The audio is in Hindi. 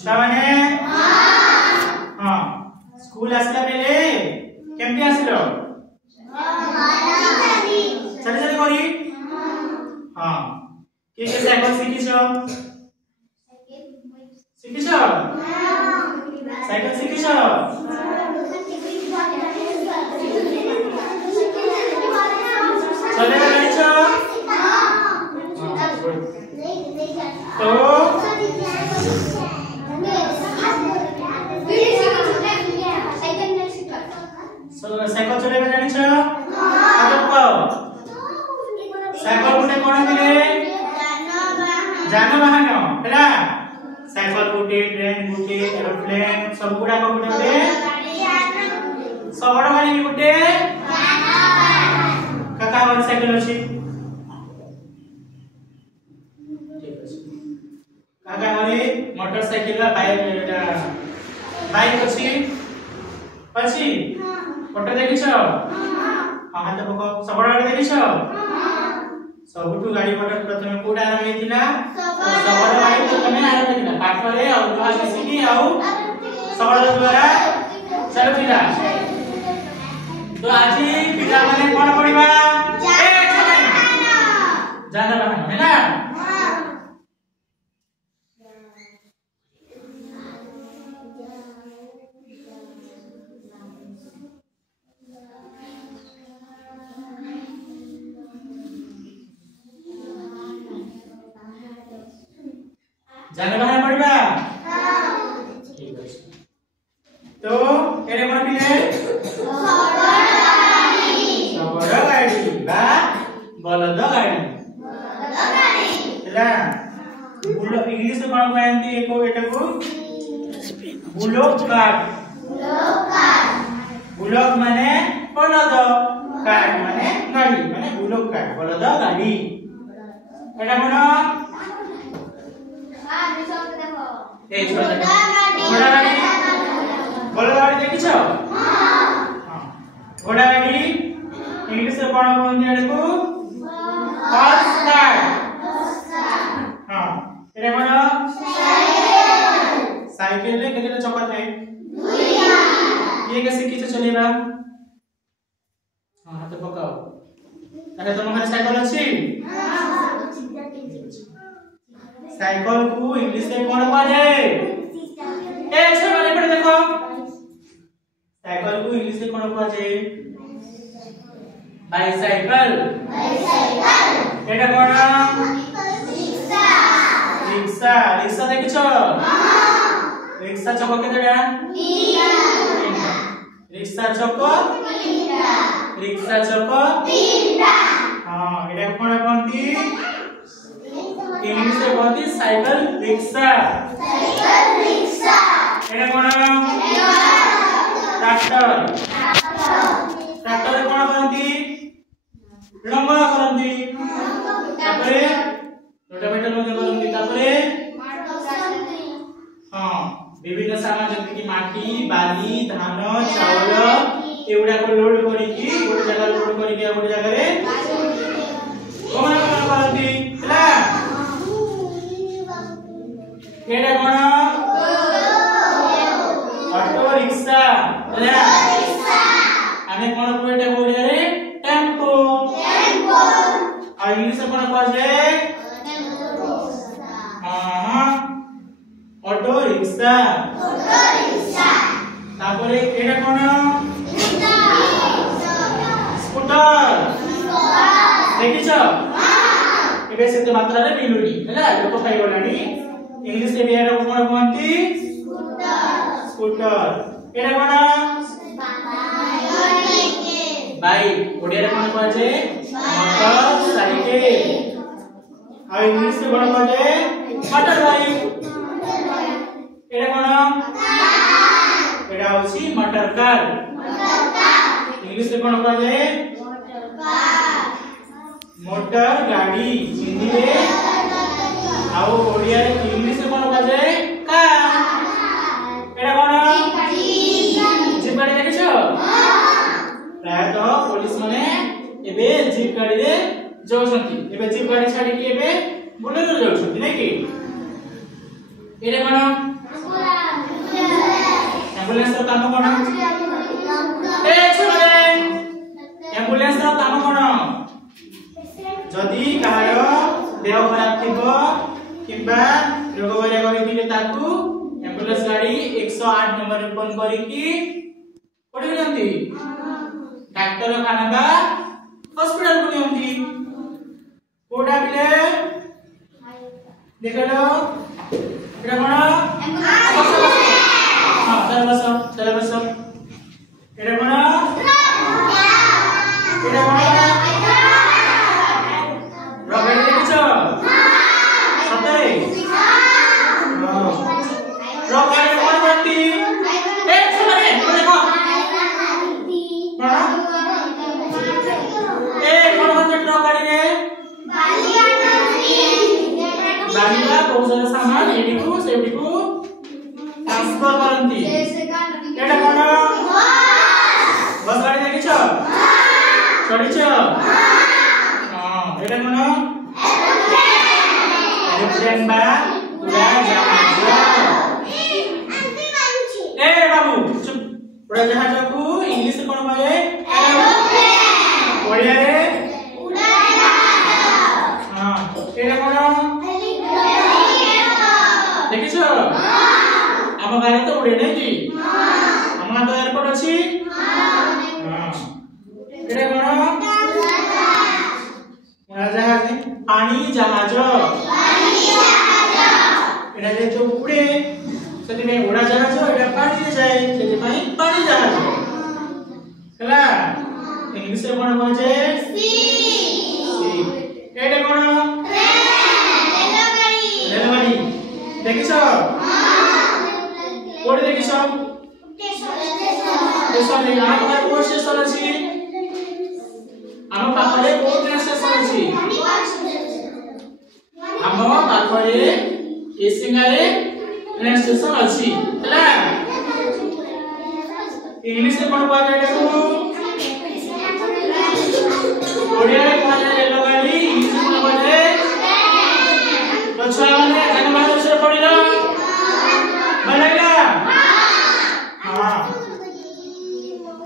छुआ माने हां स्कूल आसला बेले केमती आसिलो चली चली करी हां के साइकिल शिखिछो शिखिछो साइकिल शिखिछो चले जानिछो तो साइकिल चलेबा जानिछो आगे को साइकिल गुटे कोन मिले जानवाहन हैला साइकिल गुटे ट्रेन गुटे एरोप्लेन सब गुडा को गुटे सबड़ गाड़ी गुटे काका वाली साइकिल अछि ठीक अछि काका वाली मोटरसाइकिल बा बाइक अछि अछि फोटो देखिछो हां हाथ पको सबड़ गाड़ी देखिछो सबुठु गाड़ी मोटर प्रथमे कोडा आरंभ हेतिला सबड़ गाड़ी प्रथमे आरंभ हेतिला काठरे और लोहा मिसिकी आउ सबड़ द्वारा चलुतिला तो आजी पिता माने कोन पढिबा जानवाहन है ना जानवाहन पढिबा ठीक अछि तो एरे कोन पिले सबड़ गाड़ी बा बलद गाड़ी ହେଲା ବୁଲ ଇଂଲିଶ ରେ କଣ କହିନ୍ତି एको ଏଟାକୁ ବୁଲୋକ ବୁଲୋକ ମାନେ ବଳଦ କାଟ ମାନେ ଗାड़ी ମାନେ ବୁଲୋକ କାଟ ବଳଦ ଗାड़ी ଏଟା କଣ ए छोटा घोड़ा गाड़ी बलद गाड़ी देखिछो हां घोड़ा गाड़ी इंग्लिश रे कौन कहନ୍ତି एडको हॉर्स कार हां एरे कोन साइकिल रे केते चक्का थाए दुईटा ये के शिखिछ चलेबा हां हाथ पकाओ अरे तुम घर साइकिल अछि हां साइकिल को इंग्लिश में कौन कहते ए अच्छा वाले पढ़ देखो साइकिल को इंग्लिश में कौन कहते बाइसाइकिल एटा कोन रिक्शा रिक्शा देखिछो हां रिक्शा चको केतेडा तीनटा रिक्शा चको तीनटा हां एटा कोन कहंती इंग्लिश में कहती साइकिल रिक्शा एटा कोन ट्रैक्टर ट्रैक्टर कोन कहंती लंबा करंती तापरे रोटावेटर मध्ये करंती तापरे हां विभिन्न सामान जति कि माटी बाली धान चावल एउडा को लोड करी कि गोटे जगह लोड करी कि गोटे जगह रे कोन करंती हैला एटा कोन ऑटो रिक्शा हैला आने कोन कोएटा बोलिया रे टेम्पो और इंग्लिश में कोन कहजे हां ऑटो रिक्शा तापरे एटा कोन स्कूटर देखिछो एबे सेते मात्रा रे मिलुनी हैला लोक खाइ गलानी इंग्लिश रे बियार कोन कहंती स्कूटर एटा कोन बाइक ओडिया रे कोन कहजे मोटरसाइकिल आ इंग्लिश रे कोन कहजे मोटर बाइक एटा कोन एटा होची मोटर कार इंग्लिश रे कोन कहजे मोटर गाड़ी हिंदी रे आउ ओडिया रे इंग्लिश रे कोन कहजे कार एटा कोन जीप गाड़ी देखिछो प्राय तो पुलिस माने एबे जीप गाड़ी रे जाउछंती एबे जीप गाड़ी छाडी कि एबे बुलेरो जाउछंती नै कि एरे कोन एम्बुलेंस रो काम कोन ए छरे एम्बुलेंस रो काम कोन जदी कहार देह खराब थिबो किबा रोग बैराग होइथिले ताकू एम्बुलेंस गाड़ी 108 नंबर रे फोन करी की कोठी जानती डॉक्टर खाना बा हॉस्पिटल को नियंती कोडा बिले देखलो एटा कोन हां चल बस एटा कोन रगड़ देखिছো सतरे रगड़ कोन करती ए चले देखो ए कोन करते ट्रक गाड़ी रे बालिका कौशल सामान एडिकु सेडिकु ट्रांसफर करंती एटा कोन बस गाड़ी देखिছো चढ़िছো हां एटा कोन एरोप्लेन बा उड़ा जहाज ए बाबू चुप उड़ा जहाज को इंग्लिश में कोन कहे एरोप्लेन ओडिया रे उड़ा जहाज हां एटा कोन देखिছো हम गाड़ी तो उड़े नहीं की हम तो एयरपोर्ट अछि हां एटा कोन उड़ा जहाज पानी जहाज एटा जे तो उड़े सेति में उड़ा जहाज एटा पानी रे जाए सेति पई पानी जहाज हला इंग्लिश रे कोन कहै छै सी एटा कोन रेलगाड़ी देखिছো कोड देखिছো स्टेशन रे हम का कोन स्टेशन अछि हम पाखरे कोन स्टेशन अछि हम पाखरे एसिंगारे ट्रेन स्टेशन अछि